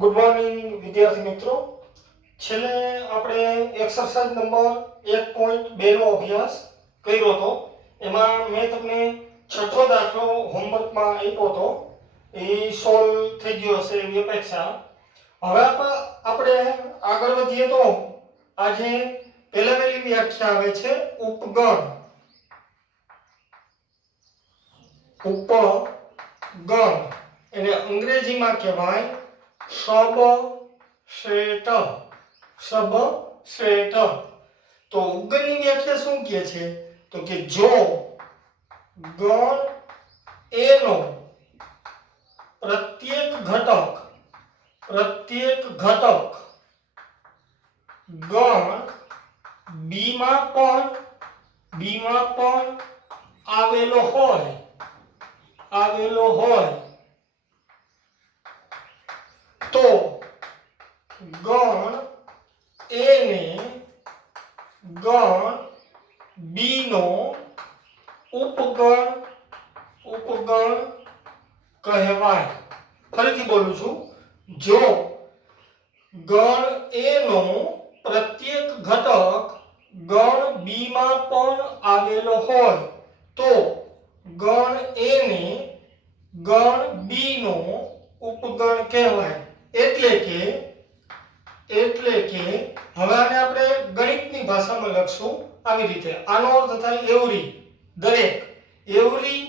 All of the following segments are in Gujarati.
ગુડ મોર્નિંગ વિદ્યાર્થી મિત્રો. છેલ્લે આપણે એક્સરસાઇઝ નંબર 1.2 નો અભ્યાસ કર્યો હતો. એમાં મેં તમને છઠ્ઠો દાખલો હોમવર્કમાં આપ્યો હતો. એ સોલ્વ થઈ ગયો હશે એવી અપેક્ષા. હવે આપણે આગળ વધીએ તો આજે પહેલી વ્યાખ્યા આવે છે ઉપગણ. ઉપગણ એને અંગ્રેજીમાં કહેવાય સબસેટ. સબસેટ. તો ઉપગણની વ્યાખ્યા શું કહે છે? તો કે જો ગણ A નો પ્રત્યેક ઘટક ગણ B માં પણ આવેલો હોય તો ગણ A ને ગણ B નો ઉપગણ કહેવાય. ફરીથી બોલું છું. જો ગણ A નો પ્રત્યેક ઘટક ગણ B માં પણ આવેલો હોય તો ગણ A ને ગણ B નો ઉપગણ કહેવાય. એટલે કે હવે આને આપણે ગણિતની ભાષામાં લખશું આવી રીતે. આનો અર્થ થાય એવરી. દરેક every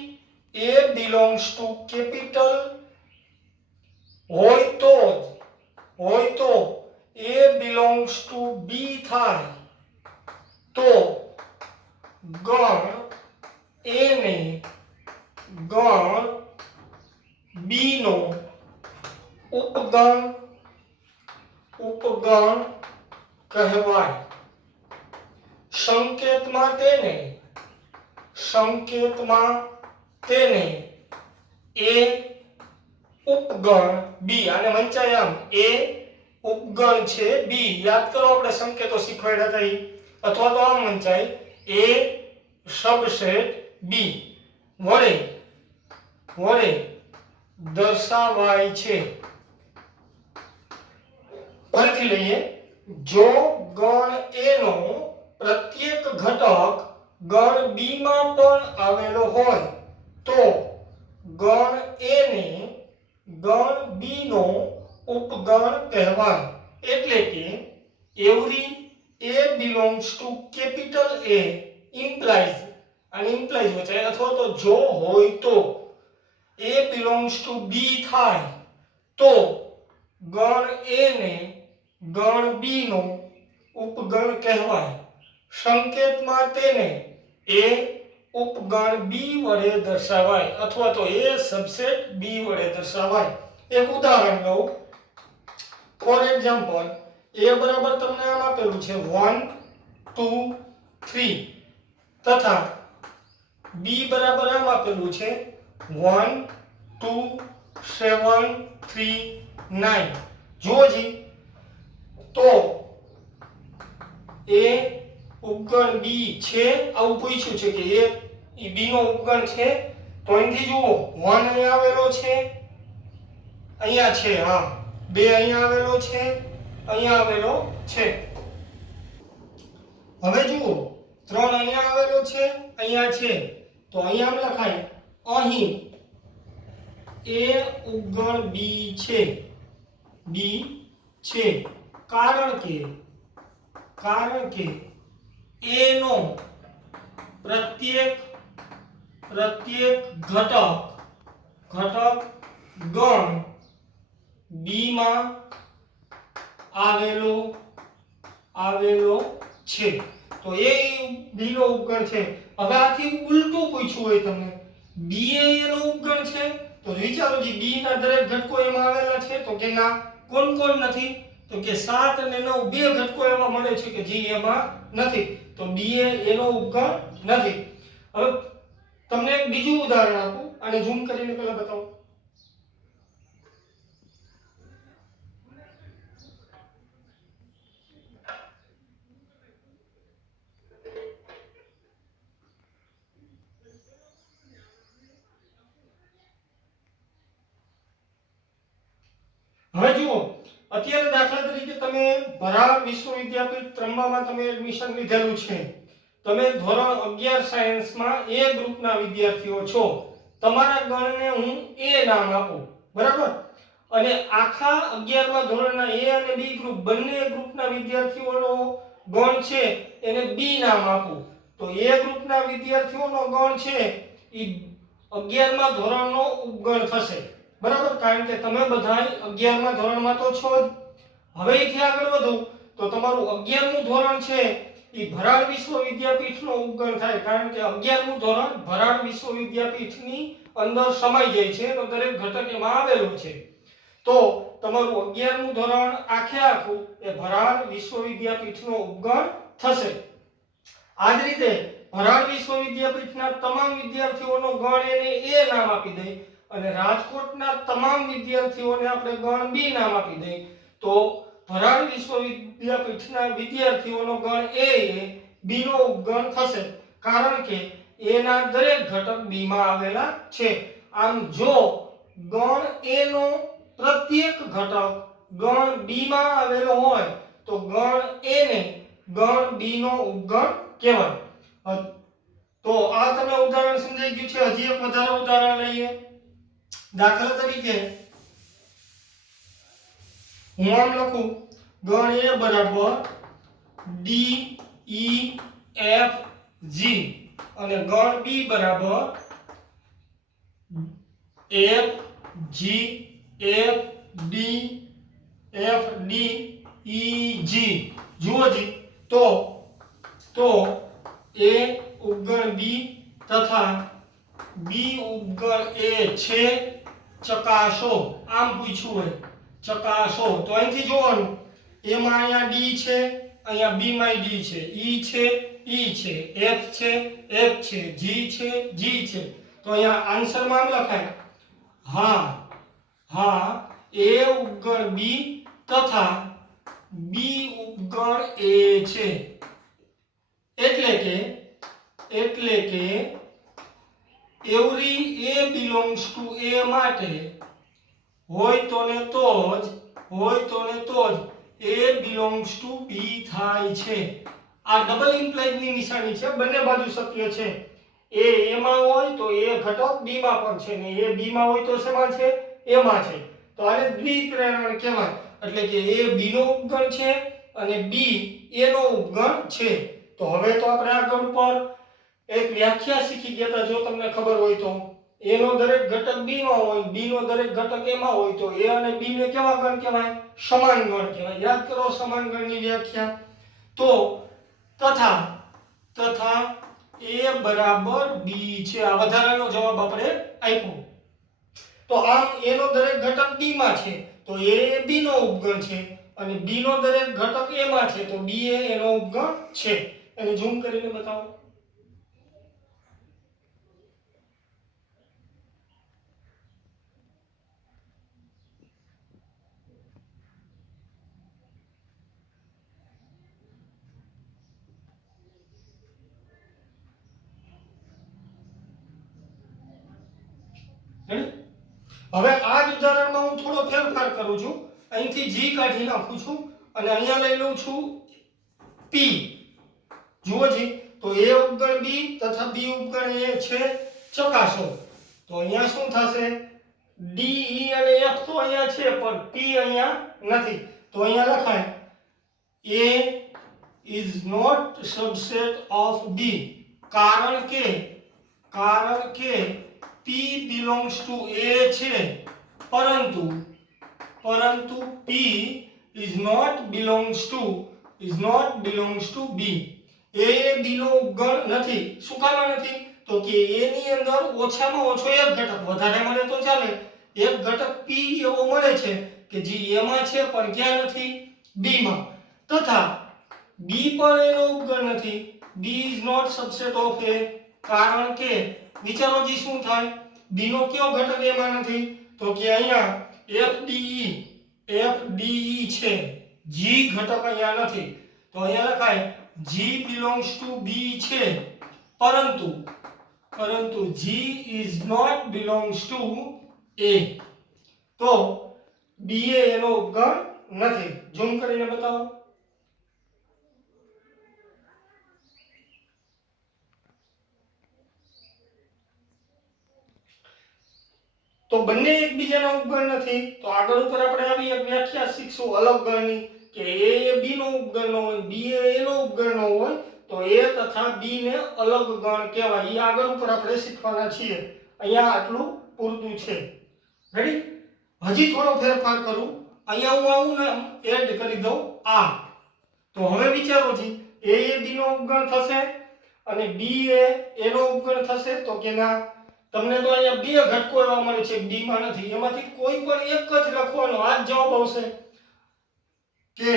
A belongs to capital હોય તો A belongs to B થાય તો ગણ A ને ગણ B નો ઉપગણ કહેવાય. સંકેતમાં તેને A ઉપગણ B આને વંચાય આમ A ઉપગણ છે B. યાદ કરો આપણે સંકેતો શીખવાડ્યા હતા અથવા તો આમ વંચાય A સબસેટ B વડે દર્શાવાય છે. ફરીથી લઈએ. જો ગણ A નો પ્રત્યેક ઘટક ગણ B માં પણ આવેલો હોય તો ગણ A ને ગણ B નો ઉપગણ કહેવાય. એટલે કે every A belongs to capital A implies વચાય અથવા તો જો હોય તો A belongs to B થાય તો ગણ A ને ગણ B નો ઉપગણ કહેવાય. સંકેતમાં તેને A ઉપગણ B વડે દર્શાવાય અથવા તો A સબસેટ B વડે દર્શાવાય. એક ઉદાહરણ લઉં. ફોર એક્ઝામ્પલ A બરાબર તમને આમ આપેલું છે 1 2 3 તથા B બરાબર આમ આપેલું છે 1 2 7 3 9. જોજી તો A ઉપગણ B છે આવું પૂછ્યું છે કે A B નો ઉપગણ છે તો અહીંથી જુઓ 1 અહીંયા આવેલો છે, અહીંયા છે, હા 2 અહીંયા આવેલો છે, અહીંયા આવેલો છે. હવે જુઓ 3 અહીંયા આવેલો છે, અહીંયા છે તો અહીંયા આમ લખાય અહીં A ઉપગણ B છે કારણ કે A નો પ્રત્યેક ઘટક ગણ B માં આવેલો છે તો A B નો ઉપગણ છે. હવે આથી ઉલટું પૂછ્યું હોય તમને B એનો ઉપગણ છે તો વિચારો જી B ના દરેક ઘટકો એમાં આવેલા છે તો કે ના. કોણ નથી? તો કે 7 અને 9 બે ઘટકો એવા મળે છે કે જે એમાં નથી તો B એનો ઉપગણ નથી. હવે તમને એક બીજું ઉદાહરણ આપું. આને ઝૂમ કરીને પહેલા બતાવો. હવે જુઓ અત્યારે દાખલા તરીકે તમે ભરાડ વિશ્વવિદ્યાપીઠ ત્રંબામાં તમે એડમિશન લીધેલું છે, તમે ધોરણ 11 સાયન્સમાં એ ગ્રુપના વિદ્યાર્થીઓ છો, તમારા ગણને હું એ નામ આપું, બરાબર, અને આખા 11મા ધોરણના એ અને બી ગ્રુપ બંને ગ્રુપના વિદ્યાર્થીઓનો ગણ છે એને બી નામ આપું, તો એ ગ્રુપના વિદ્યાર્થીઓનો ગણ છે એ 11મા ધોરણનો ઉપગણ થશે, બરાબર, કારણ કે તમે બધાય 11મા ધોરણમાં તો છો જ. હવે અહીંથી આગળ વધો તો તમારું 11મું ધોરણ છે એ ભરાડ વિશ્વવિદ્યાપીઠનો ઉપગણ થાય, કારણ કે 11મું ધોરણ ભરાડ વિશ્વવિદ્યાપીઠની અંદર સમાઈ જાય છે, તો દરેક ઘટક એમાં આવેલો છે, તો તમારું 11મું ધોરણ આખે આખું એ ભરાડ વિશ્વવિદ્યાપીઠનો ઉપગણ થશે. આ જ રીતે ભરાડ વિશ્વવિદ્યાપીઠના તમામ વિદ્યાર્થીઓનો ગણ એને એ નામ આપી દઈ અને રાજકોટના તમામ વિદ્યાર્થીઓને આપણે ગણ બી નામ આપી દઈ, તો ભરાડ વિશ્વવિદ્યાપીઠના વિદ્યાર્થીઓનો ગણ એ બી નો ઉપગણ થશે, કારણ કે એ ના દરેક ઘટક બી માં આવેલા છે. આમ જો ગણ એ નો પ્રત્યેક ઘટક ગણ બી માં આવેલો હોય તો ગણ એ ને ગણ બી નો ઉપગણ કહેવાય. તો આ તમે ઉદાહરણ સમજાઈ ગયું છે. હજી એક વધારે ઉદાહરણ લઈએ. દાખલા તરીકે હું આમ લખું, ગણ એ બરાબર ડી ઈ એફ જી અને ગણ બી બરાબર F G F D F D E G. જુઓ જી, તો એ ઉપગણ બી તથા બી ઉપગણ એ છે ચકાસો. આમ પૂછ્યું હોય ચકાસો તો અહીંથી જોવાનું, એમાં અહીંયા ડી છે, અહીંયા બી માં ડી છે, ઈ છે ઈ છે, એફ છે એફ છે, જી છે જી છે, તો અહીંયા આન્સરમાં આમ લખાય હા એ ઉપગણ બી તથા બી ઉપગણ એ છે. એટલે કે એવરી એ બિલોંગ્સ ટુ એ માટે હોય તો ને તો જ એ બિલોંગ્સ ટુ બી થાય છે. આ ડબલ ઇમ્પ્લાઇડ ની નિશાની છે, બંને બાજુ સત્ય છે. એ માં હોય તો એ ઘટક બી માં પણ છે ને એ બી માં હોય તો શેમાં છે? એ માં છે. તો આને દ્વિપ્રેરણ કહેવાય. એટલે કે એ બી નો ઉપગણ છે અને બી એ નો ઉપગણ છે. તો હવે તો આપણે આગળ ઉપર એક વ્યાખ્યા શીખી ગયા હતા, જો તમને ખબર હોય તો. એ નો દરેક ઘટક બી માં હોય, બી નો દરેક ઘટક એ માં હોય, તો એ અને બી ને કેવા ગણ કહેવાય? સમાન ગણ કહેવાય. યાદ કરો સમાન ગણની વ્યાખ્યા. તો તથા એ બરાબર બી છે. આ વધારાનો જવાબ આપણે આપ્યો. તો આમ એ નો દરેક ઘટક બી માં છે તો એ બી નો ઉપગણ છે અને બી નો દરેક ઘટક એ માં છે તો બી એ એનો ઉપગણ છે. એને ઝૂમ કરીને બતાવો. હવે આ જ ઉદાહરણમાં હું થોડો ફેરફાર કરું છું. અહીંથી જી કાઢી નાખું છું અને અહીંયા લઈ લઉં છું પી. જુઓ જી, તો એ ઉપગણ બી તથા બી ઉપગણ એ છે ચકાસો. તો અહીંયા શું થશે? ડી ઈ અને એફ તો અહીંયા છે પણ પી અહીંયા નથી. તો અહીંયા લખાય એ is not subset of b, કારણ કે p belongs to a છે, પરંતુ p is not belongs to b. A b નો ઉપગણ નથી. શું કામ નથી? તો કે a ની અંદર ઓછામાં ઓછો એક ઘટક, વધારે મળે તો ચાલે, એક ઘટક p એવો મળે છે કે જે a માં છે પણ ક્યાં નથી? b માં. તથા b પણ એનો ઉપગણ નથી. b is not subset of a, કારણ કે વિચારો જી શું થાય? b નો કયો ઘટક a માં નથી? તો કે અહીંયા FDE છે, g ઘટક અહીંયા નથી. તો અહીંયા લખાય g belongs to b છે, પરંતુ g is not belongs to a. તો b એ એનો ઉપગણ નથી. ઝૂમ કરીને બતાવો. તો બંને એકબીજાના ઉપગણ નથી. તો આગળ ઉપર આપણે આવી એક વ્યાખ્યા શીખશું અલગ ગણની કે એ b નો ઉપગણ ન હોય, b એ a નો ઉપગણ ન હોય તો a તથા b ને અલગ ગણ કહેવાય. એ આગળ ઉપર આપણે શીખવાના છીએ. અહીંયા આટલું પૂરતું છે. રેડી? હજી થોડો ફેરફાર કરું. અહીંયા હું આવું ને એડ કરી દઉં આ. તો હવે વિચારો જી a એ b નો ઉપગણ થશે અને b એ a નો ઉપગણ થશે તો કે ના. તમને તો અહીંયા બે ઘટકો એવા મળે છે b માં નથી. એમાંથી કોઈ પણ એક જ લખવાનો. આ જ જવાબ આવશે કે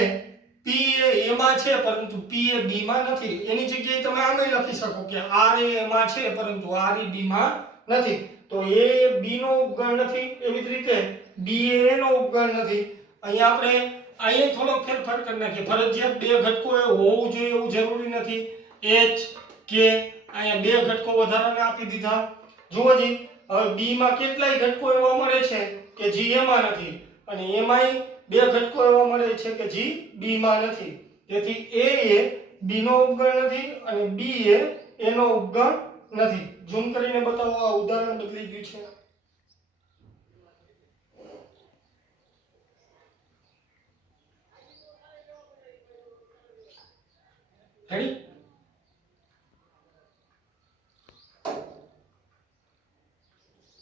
p એ a માં છે પરંતુ p એ b માં નથી. એની જગ્યાએ તમે આમે લખી શકો કે r એ a માં છે પરંતુ r એ b માં નથી. તો a એ b નો ઉપગણ નથી. એવી જ રીતે b એ a નો ઉપગણ નથી. અહીંયા આપણે અહીંયા થોડો ફેરફાર કરી નાખીએ. ફરજિયાત બે ઘટકો એ હોવું જોઈએ એવું જરૂરી નથી. h k અહીંયા બે ઘટકો વધારાના આપી દીધા. જુઓ જી હવે b માં કેટલાય ઘટકો એવા મળે છે કે જે a માં નથી અને a માંય બે ઘટકો એવા મળે છે કે જે b માં નથી. તેથી a એ b નો ઉપગણ નથી અને b એ a નો ઉપગણ નથી. ઝૂમ કરીને બતાવો. આ ઉદાહરણ બદલી ગયું છે. રેડી?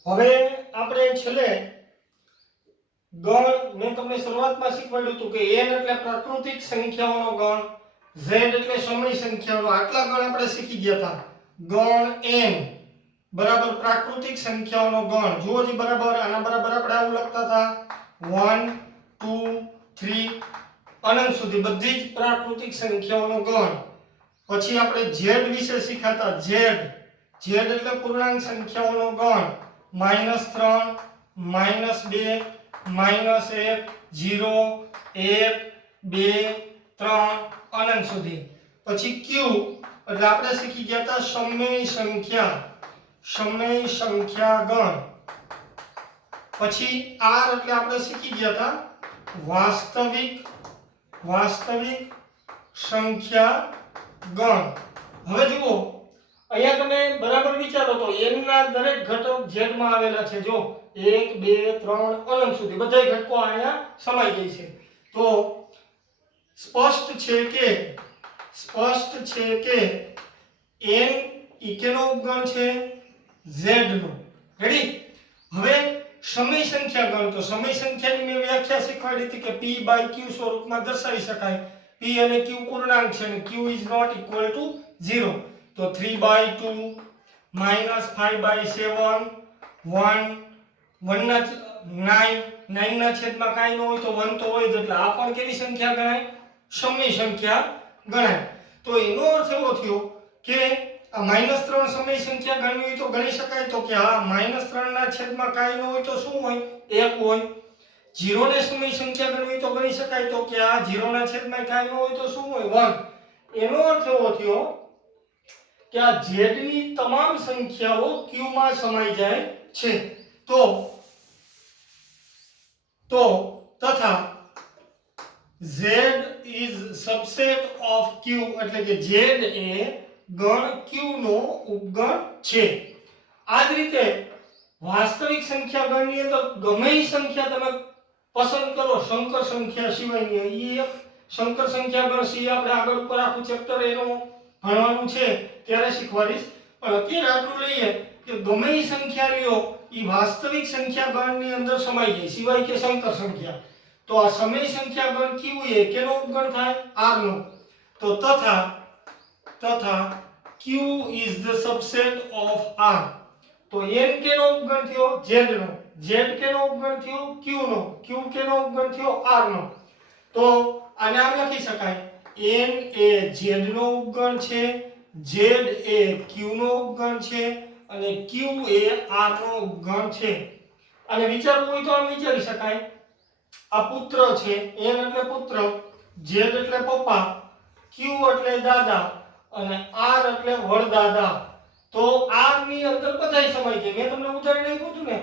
હવે આપણે છેલ્લે ગણ મેં તમને શરૂઆતમાં શીખવાડ્યું હતું કે n એટલે પ્રાકૃતિક સંખ્યાઓનો ગણ, z એટલે સમય સંખ્યાઓનો. આટલા ગણ આપણે શીખી ગયા હતા. ગણ n બરાબર પ્રાકૃતિક સંખ્યાઓનો ગણ. જુઓ જી બરાબર આના બરાબર આપણે આવું લખતા હતા 1 2 3 અનંત સુધી બધી જ પ્રાકૃતિક સંખ્યાઓનો ગણ. પછી આપણે z વિશે શીખ્યા હતા. z એટલે પૂર્ણાંક સંખ્યાઓનો ગણ. -3 -2 -1 0 1 2 3 અનંત સુધી. પછી q એટલે આપણે શીખી ગયા હતા સમય સંખ્યા ગણ. પછી r એટલે આપણે શીખી ગયા હતા વાસ્તવિક સંખ્યા ગણ. હવે જુઓ અહીંયા તમે બરાબર વિચારો તો n ના દરેક ઘટક z માં આવેલા છે. જો 1 2 3 અનંત સુધી બધા ઘટકો અહીંયા સમાઈ જાય છે. તો સ્પષ્ટ છે કે n ઈ કેનો ઉપગણ છે? z નો. રેડી? હવે સમય સંખ્યા ગણ. તો સમય સંખ્યાની મેં વ્યાખ્યા શીખવાડી હતી કે p/q સ્વરૂપમાં દર્શાવી શકાય. p અને q પૂર્ણાંક છે અને q is not equal to 0. તો 3/2 -5/7 1 1 ના 9 ના છેદમાં કાંઈ ન હોય તો 1 તો હોય જ. એટલે આ પણ કેવી સંખ્યા ગણાય? સમય સંખ્યા ગણાય. તો એનો અર્થ એવો થયો કે આ -3 સમય સંખ્યા ગણવી હોય તો ગણી શકાય. તો કે હા -3 ના છેદમાં કાંઈ ન હોય તો શું હોય? 1 હોય. 0 ને સમય સંખ્યા ગણવી હોય તો ગણી શકાય. તો કે આ 0 ના છેદમાં કાંઈ ન હોય તો શું હોય? 1. એનો અર્થ એવો થયો કે આ z ની તમામ સંખ્યાઓ q માં સમાઈ જાય છે. તો તથા z is subset of q એટલે કે z એ ગણ q નો ઉપગણ છે. આ જ રીતે વાસ્તવિક સંખ્યા ગણની અંદર ગમે એ સંખ્યા તમે પસંદ કરો સંકર સંખ્યા સિવાયની. એ સંકર સંખ્યા ગણ સી આપણે આગળ ઉપર આખું ચેપ્ટર એનું ભણવાનું છે ત્યારે શીખવાડીશ. પણ અત્યારે આટલું લઈએ કે ગમે એ સંખ્યા લ્યો એ વાસ્તવિક સંખ્યા ગણની અંદર સમાઈ જાય સિવાય કે સંકર સંખ્યા. તો આ સમય સંખ્યા ગણ q એ કેનો ઉપગણ થાય? r નો. તો તથા q is the subset of r. તો n કેનો ઉપગણ થયો? z નો. z કેનો ઉપગણ થયો? q નો. q કેનો ઉપગણ થયો? r નો. તો આને આમ લખી શકાય n એ z નો ઉપગણ છે, z એ q નો ઉપગણ છે અને q એ r નો ઉપગણ છે. અને વિચારવું હોય તો આમ વિચારી શકાય. આ પુત્ર છે, n એટલે પુત્ર, z એટલે પપ્પા, q એટલે દાદા અને r એટલે વડદાદા. તો r ની અંદર બધાય સમાઈ જાય. મેં તમને ઉદાહરણ આપ્યું હતું ને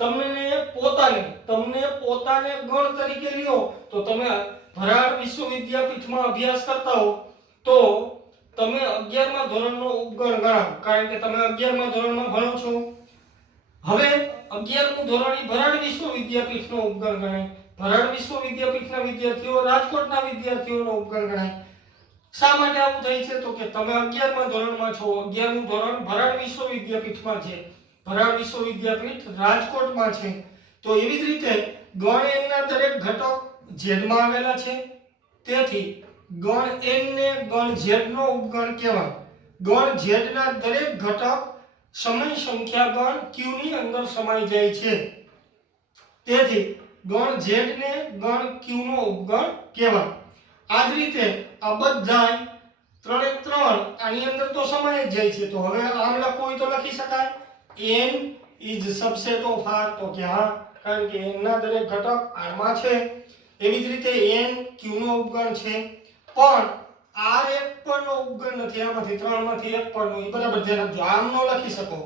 તમને પોતાને ગણ તરીકે લ્યો તો તમે ભરાડ વિશ્વવિદ્યાપીઠમાં અભ્યાસ કરતા હો તો તમે 11મા ધોરણનો ઉપગણ ગણાવો, કારણ કે તમે 11મા ધોરણમાં ભણો છો. હવે 11મું ધોરણ ઈ ભરાડ વિશ્વવિદ્યાપીઠનો ઉપગણ ગણાય. ભરાડ વિશ્વવિદ્યાપીઠના વિદ્યાર્થીઓ રાજકોટના વિદ્યાર્થીઓનો ઉપગણ ગણાય. શા માટે આવું થાય છે? તો કે તમે 11મા ધોરણમાં છો, 11મું ધોરણ ભરાડ વિશ્વવિદ્યાપીઠમાં છે, ભરાડ વિશ્વવિદ્યાપીઠ રાજકોટમાં છે. તો એવી જ રીતે ગણ n ના દરેક ઘટક z માં આવેલા છે, તેથી ગણ n ને ગણ z નો ઉપગણ કહેવાય. ગણ z ના દરેક ઘટક સમય સંખ્યા ગણ q ની અંદર સમાઈ જાય છે, તેથી ગણ z ને ગણ q નો ઉપગણ કહેવાય. આ જ રીતે આ બધાય 3 એ 3 આની અંદર તો સમાઈ જ જાય છે. તો હવે આમ લખવું હોય તો લખી શકાય n is subset of r. તો કે હા, કારણ કે n ના દરેક ઘટક r માં છે. એવી જ રીતે n q નો ઉપગણ છે, પણ r એક પણ નો ઉપગણ નથી. આમાંથી 3 માંથી એક પણ નો. એ બરાબર ધ્યાન રાખજો, આમ નો લખી શકો.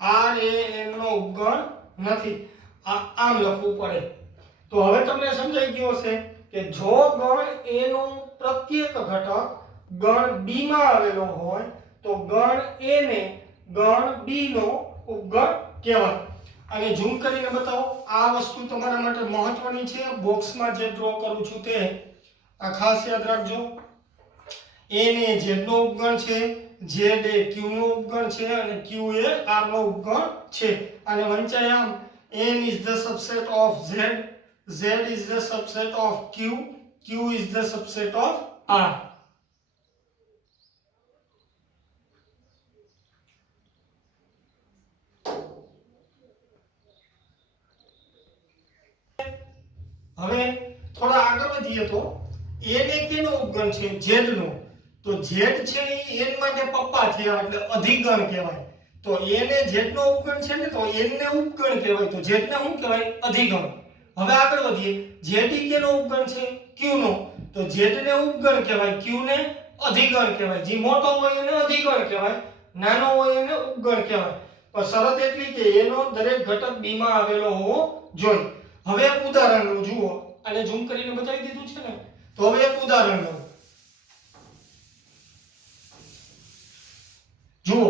r એ n નો ઉપગણ નથી, આમ લખવું પડે. તો હવે તમને સમજાઈ ગયું હશે કે જો ગણ a નો પ્રત્યેક ઘટક ગણ b માં આવેલો હોય તો ગણ a ને ગણ b નો ઉપગણ કહેવાય. અને ઝૂમ કરીને બતાવો, આ વસ્તુ તમારા માટે મહત્વની છે. બોક્સમાં જે ડ્રો કરું છું તે આ ખાસ યાદ રાખજો. a ને z નો ઉપગણ છે, z એ q નો ઉપગણ છે અને q એ r નો ઉપગણ છે. અને વંચાય આમ n is the subset of z, z is the subset of q, q is the subset of r. હવે થોડા આગળ વધીએ તો a ને કેનો ઉપગણ છે? z નો. તો z છે એ n માટે પપ્પા થયા એટલે અધિગણ કહેવાય. તો a ને z નો ઉપગણ છે ને તો n ને ઉપગણ કહેવાય, તો z ને શું કહેવાય? અધિગણ. હવે આગળ વધીએ, z કેનો ઉપગણ છે? q નો. તો z ને ઉપગણ કહેવાય, q ને અધિગણ કહેવાય. જે મોટો હોય એને અધિગણ કહેવાય, નાનો હોય એને ઉપગણ કહેવાય. પણ શરત એટલી કે a નો દરેક ઘટક b માં આવેલો હોવો જોઈએ. હવે એક ઉદાહરણ લો, જુઓ. આને ઝૂમ કરીને બતાવી દીધું છે ને, તો હવે એક ઉદાહરણ લો. જુઓ,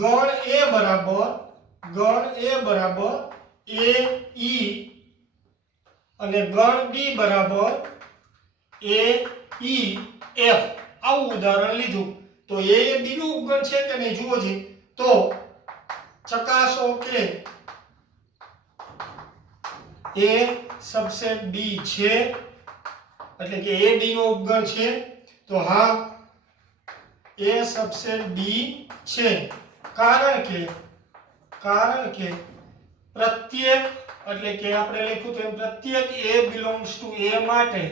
ગણ a બરાબર a e અને ગણ b બરાબર a e f. આવું ઉદાહરણ લીધું. તો a એ b નું ઉપગણ છે કે નહીં જુઓ જી. તો ચકાસો કે a સબસેટ b છે, એટલે કે a b નો ઉપગણ છે. તો હા, a સબસેટ b છે, કારણ કે પ્રત્યેક, એટલે કે આપણે લખ્યું તેમ પ્રત્યેક a belongs to a માટે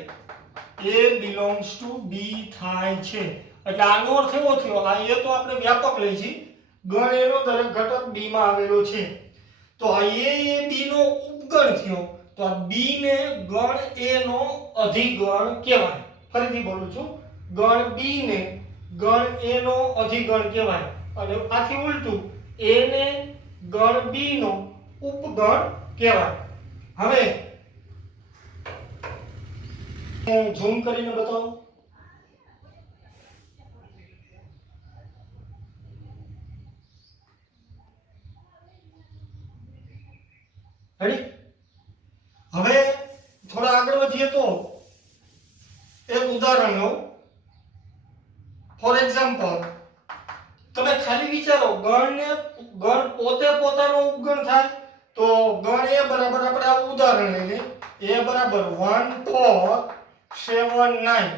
a belongs to b થાય છે. એટલે આનો અર્થ એવો થયો, આ a તો આપણે વ્યાપક લઈ છીએ, ગણ a નો દરેક ઘટક b માં આવેલો છે. તો આ a એ b નો ઉપગણ થયો, તો આ b ને ગણ a નો અધિગણ કહેવાય. ફરીથી બોલું છું, ગણ b ને ગણ a નો અધિગણ કહેવાય. અને આથી ઉલટું, a ને ગણ b નો ઉપગણ કહેવાય. હવે ઝૂમ કરીને બતાવો. રેડી? હવે થોડા આગળ વધીએ તો એક ઉદાહરણ લો. ફોર એક્ઝામ્પલ, તમે ખાલી વિચારો, ગણ પોતે પોતાનો ઉપગણ થાય. તો ગણ a બરાબર આપણે આ ઉદાહરણ લઈ લઈએ, a બરાબર 1 4 7 9.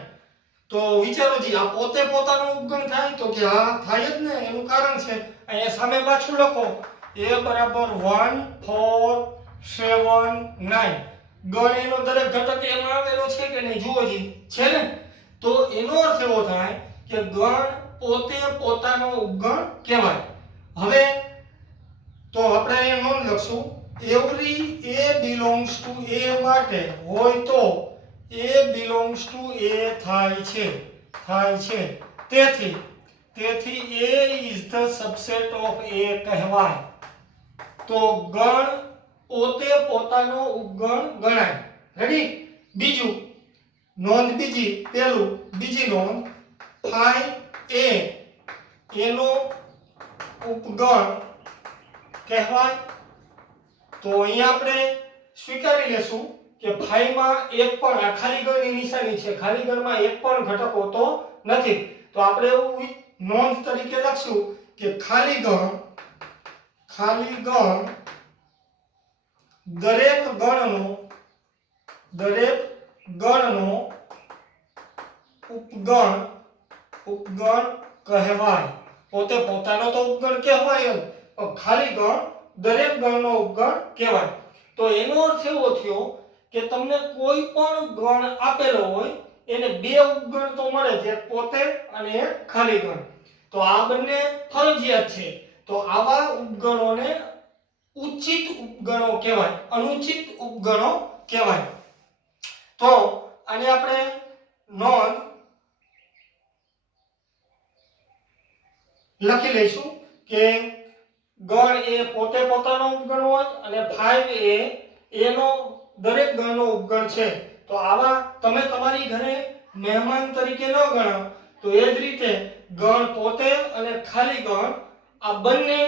તો વિચારો જી, આ પોતે પોતાનો ઉપગણ થાય? તો કે હા, થાય જ ને. એનું કારણ છે અહીંયા સામે પાછું લખો, a બરાબર 1 4 7 9. ગણ એનો દરેક ઘટક એમાં આવેલો છે કે નહીં જુઓ જી, છે ને. તો એનો અર્થ એવો થાય કે ગણ પોતે પોતાનો ઉપગણ કહેવાય. હવે તો આપણે અહીંયા નોંધ લખશું, every a belongs to a માટે હોય તો a belongs to a થાય છે. તેથી a is the subset of a કહેવાય. તો ગણ પોતે પોતાનો ઉપગણ ગણાય. રેડી? બીજું નોંધ બીજી, પેલું બીજી નોંધ, ફાઈ એ એનો ઉપગણ કહેવાય. તો અહીંયા આપણે સ્વીકારી લેશું કે ફાઈ માં એક પણ આ ખાલી ગણની નિશાની છે, ખાલી ગણમાં એક પણ ઘટક હોતો નથી. તો આપણે એવું નોંધ તરીકે લખશું કે ખાલી ગણ દરેક ગણનો ઉપગણ કહેવાય. પોતે પોતાનો તો ઉપગણ કહેવાય જ, પણ ખાલી ગણ દરેક ગણનો ઉપગણ કહેવાય. તો એનો અર્થ એવો થયો કે તમને કોઈ પણ ગણ આપેલો હોય એને બે ઉપગણ તો મળે છે, એક પોતે અને એક ખાલી ગણ. તો આ બંને ફરજિયાત છે. તો આવા ઉપગણોને ઉચિત ઉપગણો કહેવાય, અનુચિત ઉપગણો કહેવાય. તો આને આપણે નોંધ લખી લઈશું કે ગણ એ પોતે પોતાનો ઉપગણ હોય અને 5 એ એનો દરેક ગણનો ઉપગણ છે. તો આવા તમે તમારી ઘરે મહેમાન તરીકે ન ગણો તો એ જ રીતે ગણ પોતે અને ખાલી ગણ આ બંને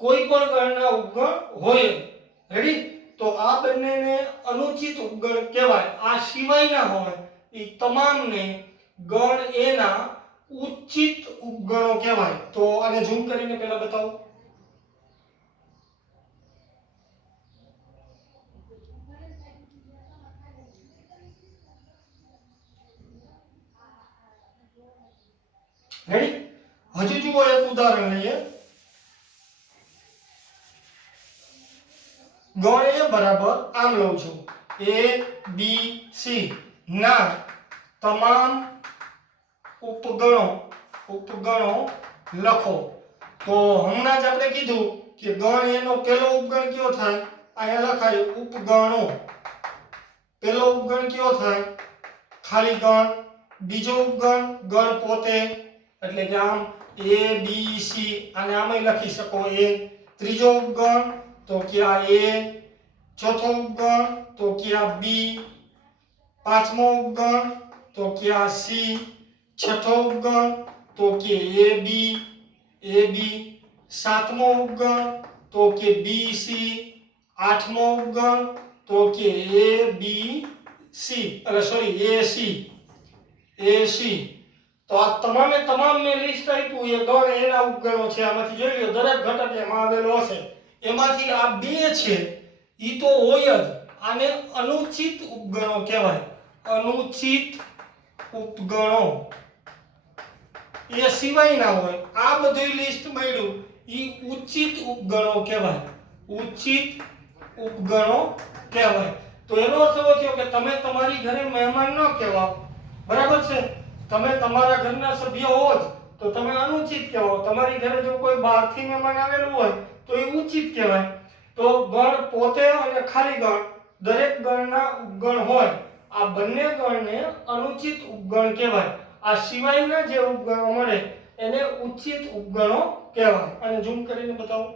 કોઈ પણ ગણના ઉપગણ હોય. રેડી? તો આ બંનેને અનુચિત ઉપગણ કહેવાય. આ સિવાયના હોય એ તમામને ગણ એના ઉચિત ઉપગણો કહેવાય. તો આને ઝૂમ કરીને પહેલા બતાવો. રેડી? હજુ જુઓ એક ઉદાહરણ લઈએ. ગણ એ બરાબર આમ લઉં છું, A B C ના તમામ ઉપગણો લખો. તો હમણાં જ આપણે કીધું કે ગણ એનો પહેલો ઉપગણ કયો થાય? અહીંયા લખાય ઉપગણો. પહેલો ઉપગણ કયો થાય? ખાલી ગણ. બીજો ઉપગણ ગણ પોતે, એટલે કે આમ A B C આને આમે લખી શકો A. ત્રીજો ઉપગણ તો કે આ A. ચોથો ઉપગણ તો કે આ B. પાંચમો ઉપગણ તો કે આ C. છઠ્ઠો ઉપગણ તો કે AB. સાતમો ઉપગણ તો કે BC. આઠમો ઉપગણ તો કે AC. તો આ તમામે તમામ મેં લિસ્ટ આપ્યું એ ગણ એના ઉપગણો છે. આમાંથી જોઈ લો દરેક ઘટક એમાં આવેલો હશે. એમાંથી આ બે છે ઈ તો હોય જ. આને અનુચિત ઉપગણો કહેવાય. અનુચિત ઉપગણો એ સિવાયના હોય. આ બધું લિસ્ટ મળ્યું ઈ ઉચિત ઉપગણો કહેવાય. ઉચિત ઉપગણો કહેવાય. તો એનો અર્થ એવો થયો કે તમે તમારી ઘરે મહેમાન ન કહેવાઓ. બરાબર છે? તમે તમારા ઘરના સભ્ય હો જ તો તમે અનુચિત કહેવાઓ. તમારી ઘરે જો કોઈ બહારથી મહેમાન આવેલું હોય તો એ ઉચિત કહેવાય. તો ગણ પોતે અને ખાલી ગણ દરેક ગણના ઉપગણ હોય. આ બંને ગણને અનુચિત ઉપગણ કહેવાય. આ સિવાયના જે ઉપગણો મળે એને ઉચિત ઉપગણો કહેવાય. અને ઝૂમ કરીને બતાવો.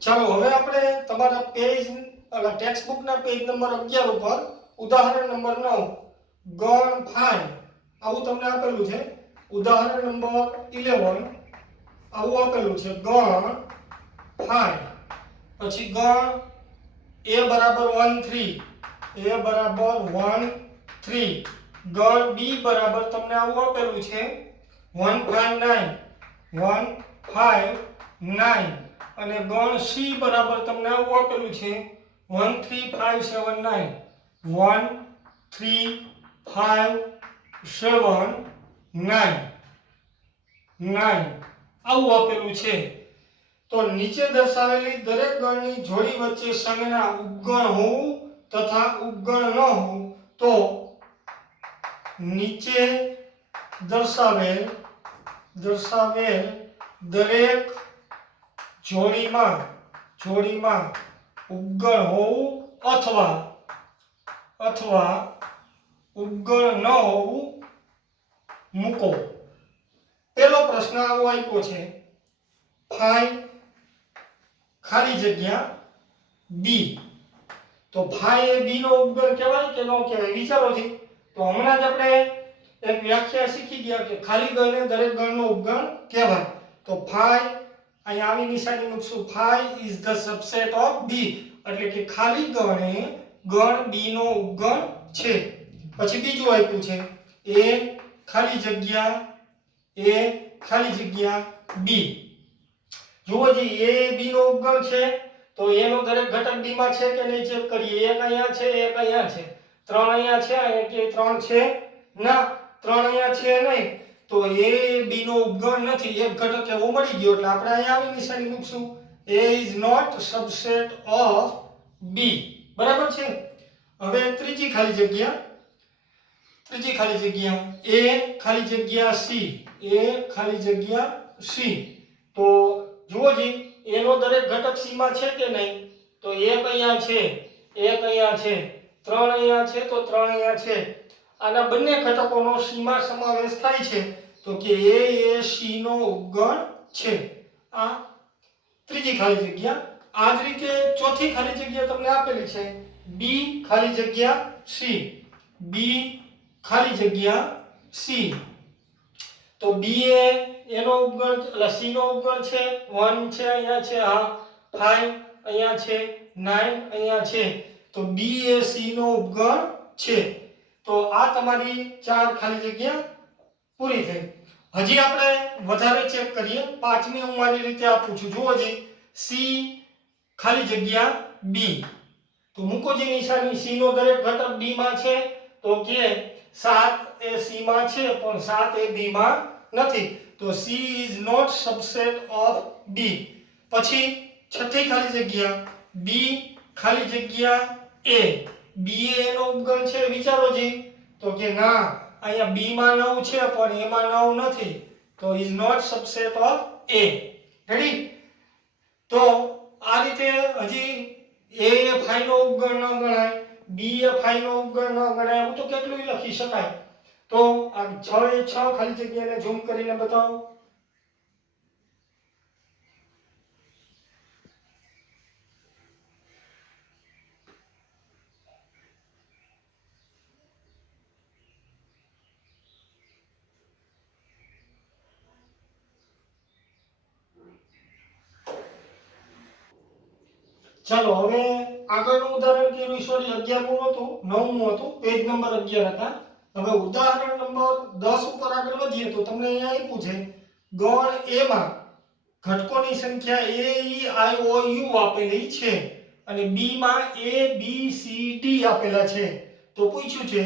ચાલો હવે આપણે તમારા પેજ ટેક્સ્ટ બુક ના પેજ નંબર 11 ઉપર ઉદાહરણ નંબર 9 ગણ 5 આવું તમને આપેલું છે. ઉદાહરણ નંબર 11 આવું આપેલું છે ગણ 5. પછી ગણ a બરાબર 1 3 a બરાબર 1 3. ગણ b બરાબર તમને આવું આપેલું છે 1 5 9 અને ગણ c બરાબર તમને આવું આપેલું છે 1 3 5 7 9 1 3 5 7 9 આવું આપેલું છે. તો નીચે દર્શાવેલી દરેક ગણની જોડી વચ્ચે સંજ્ઞા ઉપગણ હોવું તથા ઉપગણ ન હોવું. તો નીચે દર્શાવેલ દરેક જોડીમાં ઉપગણ હોવું અથવા ઉપગણ ન હોવું મૂકો. પહેલો પ્રશ્ન આવો આપ્યો છે, ફાઇન્ડ ખાલી જગ્યા બી. તો ફાઈ એ બી નો ઉપગણ કહેવાય કે ન કહેવાય વિચારો છે. તો હમણાં જ આપણે એક વ્યાખ્યા શીખી ગયા કે ખાલી ગણને દરેક ગણનો ઉપગણ કહેવાય. તો ફાઈ અહીંયા આવી નિશાની મૂકશું, phi is the subset of B, એટલે કે ખાલી ગણ એ ગણ બી નો ઉપગણ છે. પછી બીજું આપ્યું છે એ ખાલી જગ્યા બી. જુઓ જી એ બી નો ઉપગણ છે તો એનો દરેક ઘટક બી માં છે કે નહીં ચેક કરીએ. એક અહીંયા છે, એક અહીંયા છે, ત્રણ અહીંયા છે, અહીંયા કે ત્રણ છે ના, ત્રણ અહીંયા છે નહીં, તો એ બી નો ઉપગણ નથી. એક ઘટક એવો મળી ગયો એટલે આપણે અહીંયા આવી નિશાની મૂકશું, a is not subset of b. બરાબર છે. હવે ત્રીજી ખાલી જગ્યા a ખાલી જગ્યા c. તો જુઓ જી એનો દરેક ઘટક c માં છે કે નહીં, તો એક અહીંયા છે, એક અહીંયા છે, ત્રણ અહીંયા છે, તો ત્રણ અહીંયા છે. આના બંને ઘટકોનો c માં સમાવેશ થાય છે, તો કે a એ c નો ઉપગણ છે. આ ત્રીજી ખાલી જગ્યા. આ જ રીતે ચોથી ખાલી જગ્યા તમને આપેલી છે, b ખાલી જગ્યા c. તો b એ એનો ઉપગણ એટલે c નો ઉપગણ છે, 1 છે અહીંયા છે, હા 5 અહીંયા છે, 9 અહીંયા છે, તો b એ c નો ઉપગણ છે. તો આ તમારી ચાર ખાલી જગ્યા પૂરી થઈ. હજી આપણે વધારે ચેક કરીએ. પાંચમી હું મારી રીતે આપું છું. જુઓ જી c ખાલી જગ્યા b. તો મૂકો જી નિશાની, c નો દરેક ઘટક b માં છે, તો કે 7 એ c માં છે પણ 7 એ b માં નથી, તો c is not subset of b. પછી છઠ્ઠી ખાલી જગ્યા b ખાલી જગ્યા a. b એનો ઉપગણ છે વિચારો જી, તો કે ના, અહીંયા b માં 9 છે પણ a માં 9 નથી, તો is not subset of a. Ready? તો આ રીતે હજી a એ ફાઈ નો ઉપગણ ન ગણાય, b એ ફાઈ નો ઉપગણ ન ગણાય, હું તો કેટલું લખી શકાય. તો આ 6 એ 6 ખાલી જગ્યાને ઝૂમ કરીને બતાવો. ચાલો હવે આગળનું ઉદાહરણ કર્યું, સોરી 11મું હતું, 9મું હતું, પેજ નંબર 11 હતા. હવે ઉદાહરણ નંબર 10 ઉપર આગળ વધીએ તો તમને અહીંયા આપ્યું છે, ગણ a માં ઘટકોની સંખ્યા a e i o u આપેલી છે અને b માં a b c d આપેલા છે. તો પૂછ્યું છે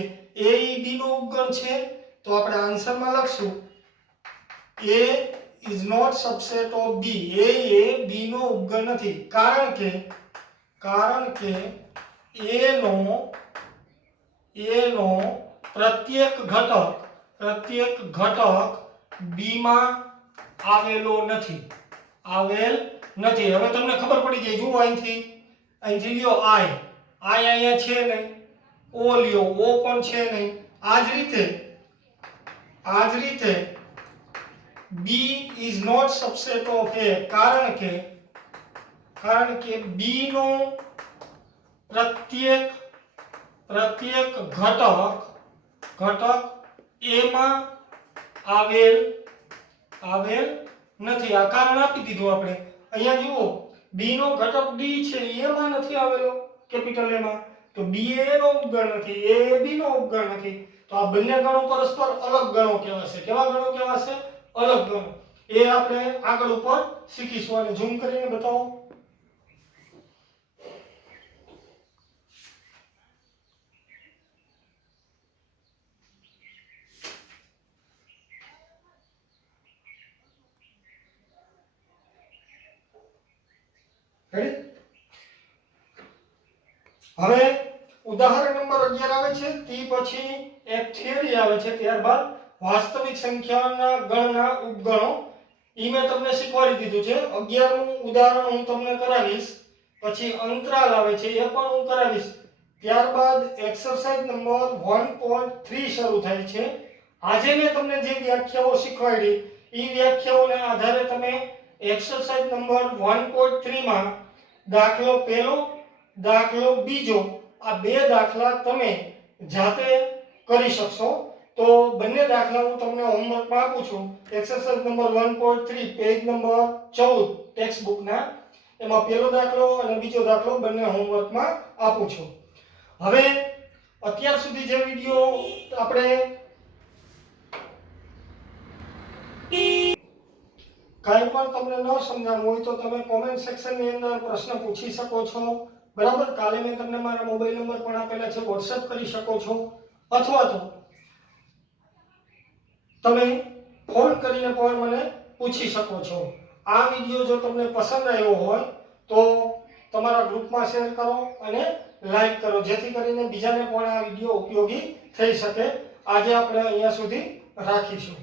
a e b નો ઉપગણ છે, તો આપણે આન્સરમાં લખશું a is not subset of b. a A b નો ઉપગણ નથી, કારણ કે a નો પ્રત્યેક ઘટક b માં આવેલ નથી. હવે તમને ખબર પડી જાય. જુઓ અહીંથી લ્યો i અહીંયા છે નહીં, o લ્યો, o પણ છે નહીં. આ જ રીતે b is not subset of a, કારણ કે b નો પ્રત્યેક ઘટક a માં આવેલ નથી. આ કારણ આપી દીધું આપણે. અહીંયા જુઓ b નો ઘટક d છે, a માં નથી આવેલો, કેપિટલ a માં, તો b એ નો ઉપગણ નથી, a એ b નો ઉપગણ નથી. તો આ બંને ગણો પરસ્પર અલગ ગણો કહેવાશે. કેવા ગણો કહેવાશે? અલગ ગણો. એ આપણે આગળ ઉપર શીખીશું. અને ઝૂમ કરીને બતાવો. હવે ઉદાહરણ નંબર 11 આવે છે, તે પછી એક થિયરી આવે છે, ત્યારબાદ વાસ્તવિક સંખ્યાના ગણના ઉપગણો. ઈ મેં તમને શીખવાડી દીધું છે. 11મું ઉદાહરણ હું તમને કરાવીશ, પછી અંતરાલ આવે છે એ પણ હું કરાવીશ. ત્યારબાદ એક્સરસાઇઝ નંબર 1.3 શરૂ થાય છે. આજે મેં તમને જે વ્યાખ્યાઓ શીખવાડી એ વ્યાખ્યાઓના આધારે તમે એક્સરસાઇઝ નંબર 1.3 માં દાખલો પહેલો દાખલો બીજો આ બે દાખલા તમે જાતે કરી શકશો. તો બંને દાખલા હું તમને હોમવર્કમાં આપું છું. Exercise number 1.3 page number 14 text બુકના એમાં પહેલો દાખલો અને બીજો દાખલો બંને હોમવર્કમાં આપું છું. હવે અત્યાર સુધી જે વિડિયો આપણે કાંઈ પણ તમને ન સમજાણું હોય તો તમે કોમેન્ટ સેક્શનની અંદર પ્રશ્ન પૂછી શકો છો. બરાબર, કાલે મેં તમને મારા મોબાઈલ નંબર પણ આપેલા છે, WhatsApp કરી શકો છો અથવા તો તમે ફોન કરીને પણ મને પૂછી શકો છો. આ વિડિયો જો તમને પસંદ આવ્યો હોય તો તમારા ગ્રુપમાં શેર કરો અને લાઈક કરો જેથી કરીને બીજાને પણ આ વિડિયો ઉપયોગી થઈ શકે. આજે આપણે અહીંયા સુધી રાખીશું.